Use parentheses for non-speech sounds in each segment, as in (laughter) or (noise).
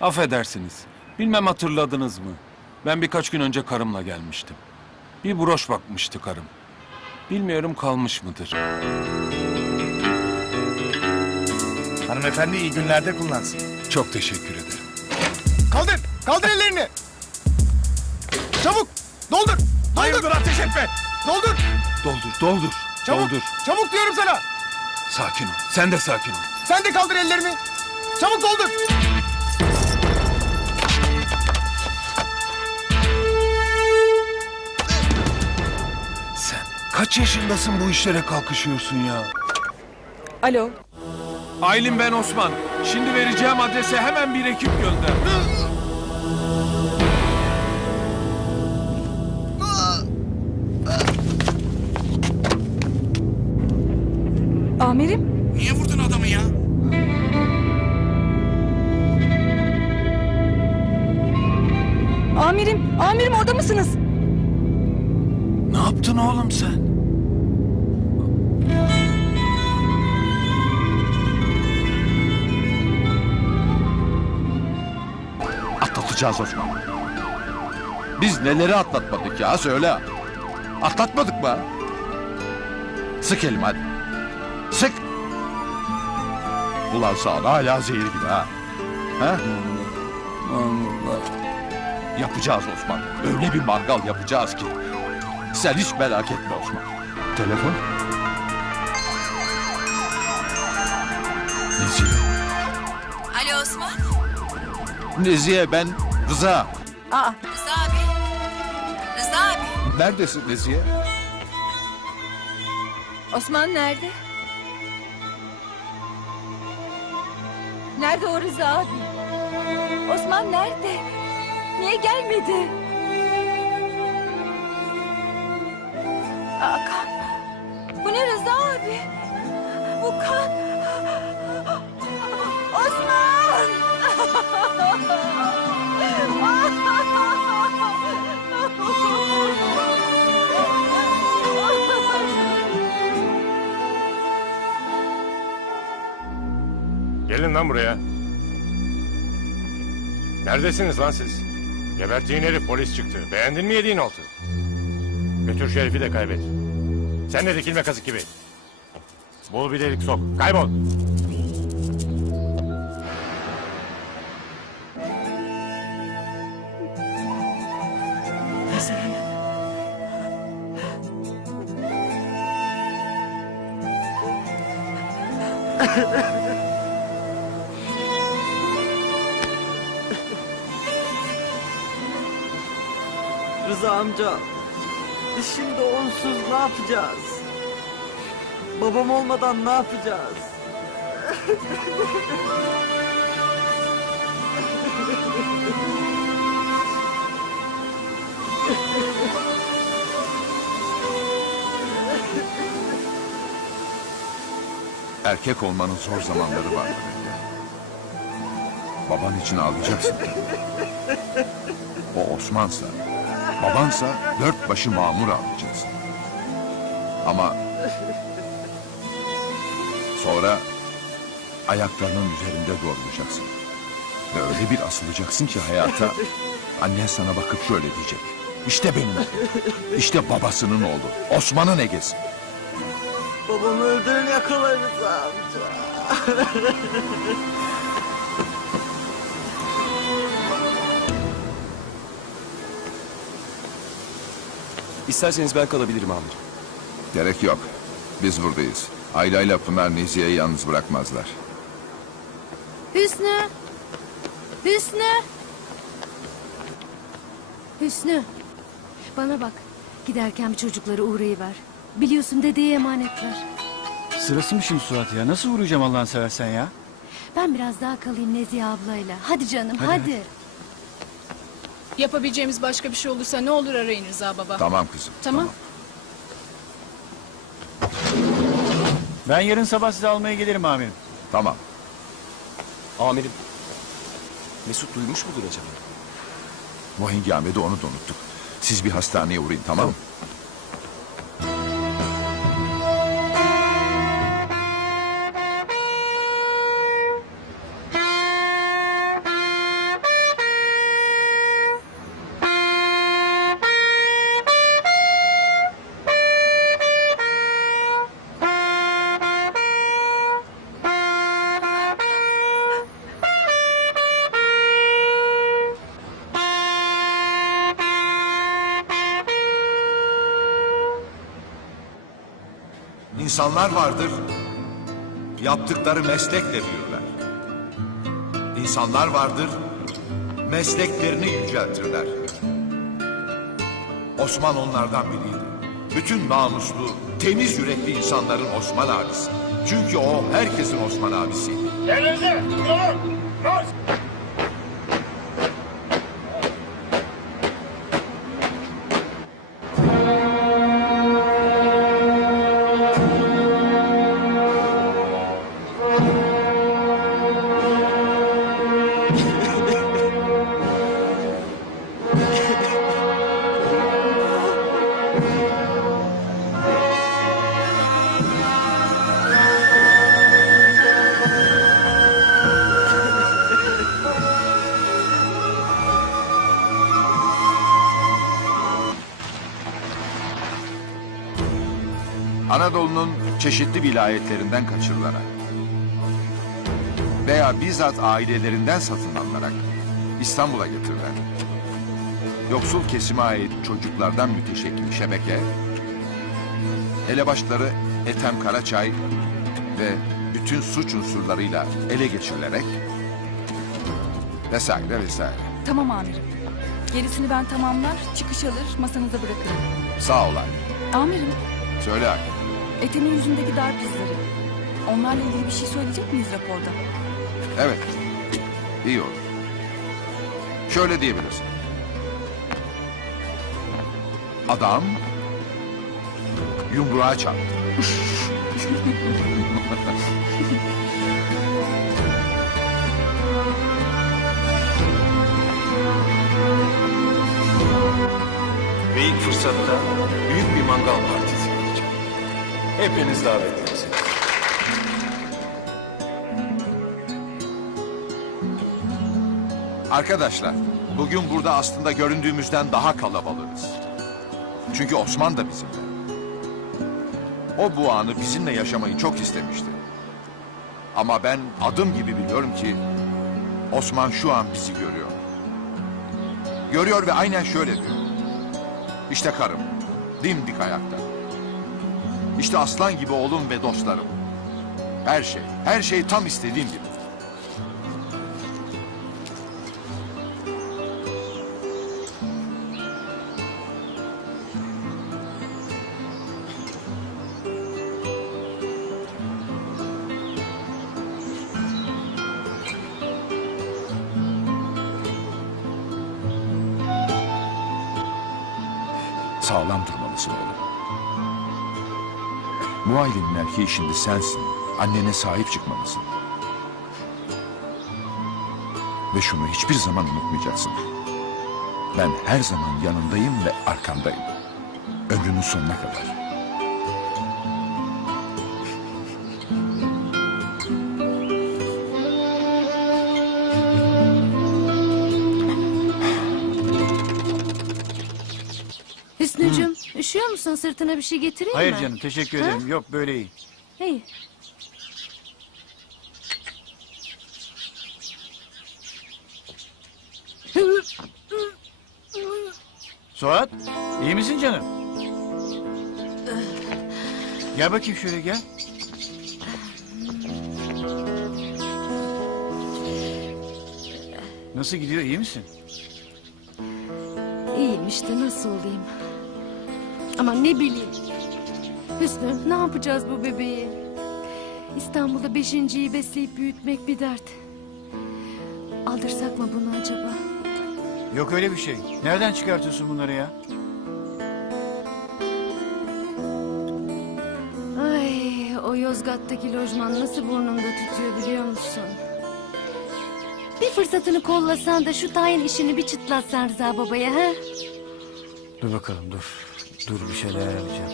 Affedersiniz. Bilmem hatırladınız mı? Ben birkaç gün önce karımla gelmiştim. Bir broş bakmıştı karım. Bilmiyorum kalmış mıdır? Hanımefendi iyi günlerde kullansın. Çok teşekkür ederim. Kaldır! Kaldır ellerini! Çabuk! Doldur! Doldur! Hayırdır ateş etme! Doldur! Doldur, doldur. Çabuk! Doldur. Çabuk diyorum sana! Sakin ol. Sen de sakin ol. Sen de kaldır ellerini! Çabuk doldur! Kaç yaşındasın bu işlere kalkışıyorsun ya? Alo. Aylin ben Osman. Şimdi vereceğim adrese hemen bir ekip gönder. Amirim. Niye vurdun adamı ya? Amirim. Amirim orada mısınız? Yaptın oğlum sen? Atlatacağız Osman. Biz neleri atlatmadık ya söyle. Atlatmadık mı? Sık elimi hadi. Sık. Ulan sağda hala zehir gibi ha. Ha? Allah. Yapacağız Osman. Öyle bir mangal yapacağız ki. Sen hiç merak etme Osman. Telefon. Nezihe. Alo Osman. Nezihe ben Rıza. Aa. Rıza abi. Rıza abi. Neredesin Nezihe? Osman nerede? Nerede o Rıza abi? Osman nerede? Niye gelmedi? Aa, kan. Bu ne Rıza abi? Bu kan. Osman! Gelin lan buraya. Neredesiniz lan siz? Gebertiğin herif polis çıktı. Beğendin mi yediğin altı? Götür şu herifi de kaybet. Sen de dikilme kazık gibi. Bol bir delik sok. Kaybol. Rıza amca, biz şimdi onsuz ne yapacağız? Babam olmadan ne yapacağız? Erkek olmanın zor zamanları var. Baban için ağlayacaksın. O Osman'sa, babansa dört başı mamur ağlayacaksın. Ama sonra ayaklarının üzerinde doğrulacaksın. Ve öyle bir asılacaksın ki hayata annen sana bakıp şöyle diyecek. İşte benim oğlum. İşte babasının oğlu. Osman'ın egesi. Babamı öldürün yakalar Rıza amca. (laughs) İsterseniz ben kalabilirim amirim. Gerek yok. Biz buradayız. Ayla ile Pınar Nezihe'yi yalnız bırakmazlar. Hüsnü. Hüsnü. Hüsnü. Bana bak. Giderken bir çocuklara uğrayıver. Biliyorsun dedeye emanetler. Sırası mı şimdi Suat ya? Nasıl vuracağım Allah'ını seversen ya? Ben biraz daha kalayım Nezihe ablayla. Hadi canım hadi. Yapabileceğimiz başka bir şey olursa ne olur arayın Rıza baba. Tamam kızım. Tamam. Ben yarın sabah sizi almaya gelirim amirim. Tamam. Amirim. Mesut duymuş mudur acaba? Bu hengamede onu da unuttuk. Siz bir hastaneye uğrayın tamam mı? İnsanlar vardır, yaptıkları meslekle büyürler. İnsanlar vardır, mesleklerini yüceltirler. Osman onlardan biriydi. Bütün namuslu, temiz yürekli insanların Osman abisi. Çünkü o herkesin Osman abisiydi. Anadolu'nun çeşitli vilayetlerinden kaçırılarak veya bizzat ailelerinden satın alınarak İstanbul'a getirilen yoksul kesime ait çocuklardan müteşekkil şebeke, elebaşları Ethem Karaçay ve bütün suç unsurlarıyla ele geçirilerek vesaire vesaire. Tamam amirim. Gerisini ben tamamlar, çıkış alır, masanıza bırakırım. Sağ ol anne. Amirim, Söyle anne. Ethem'in yüzündeki darp izleri. Onlarla ilgili bir şey söyleyecek miyiz raporda? Evet. İyi olur. Şöyle diyebilirsin. Adam yumruğa çarptı. Ve ilk fırsatta büyük bir mangal yapacağım. Hepiniz davetlisiniz. Arkadaşlar, bugün burada aslında göründüğümüzden daha kalabalığız. Çünkü Osman da bizimle. O bu anı bizimle yaşamayı çok istemişti. Ama ben adım gibi biliyorum ki Osman şu an bizi görüyor. Görüyor ve aynen şöyle diyor. İşte karım, dimdik ayakta. İşte aslan gibi oğlum ve dostlarım. Her şey, her şey tam istediğim gibi. Sağlam durmalısın oğlum. Bu erkeği şimdi sensin. Annene sahip çıkmalısın. Ve şunu hiçbir zaman unutmayacaksın. Ben her zaman yanındayım ve arkandayım. Ömrünün sonuna kadar. Musun? Sırtına bir şey getireyim Hayır mi? canım teşekkür Ha? ederim. Yok böyle iyi. İyi. Suat iyi misin canım? Gel bakayım şöyle gel. Nasıl gidiyor iyi misin? İyiyim işte nasıl olayım. Ama ne bileyim. Hüsnü ne yapacağız bu bebeği? İstanbul'da beşinciyi besleyip büyütmek bir dert. Aldırsak mı bunu acaba? Yok öyle bir şey. Nereden çıkartıyorsun bunları ya? Ay o Yozgat'taki lojman nasıl burnumda tutuyor biliyor musun? Bir fırsatını kollasan da şu tayin işini bir çıtlatsan Rıza babaya ha? Dur bakalım dur. Dur bir şeyler yapacağım.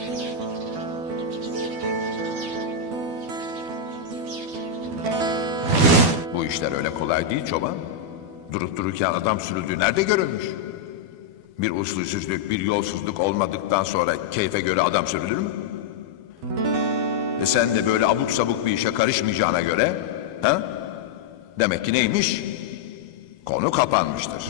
Bu işler öyle kolay değil çoban. Durup dururken adam sürüldüğü nerede görülmüş? Bir usulsüzlük, bir yolsuzluk olmadıktan sonra keyfe göre adam sürülür mü? E sen de böyle abuk sabuk bir işe karışmayacağına göre... Ha? Demek ki neymiş? Konu kapanmıştır.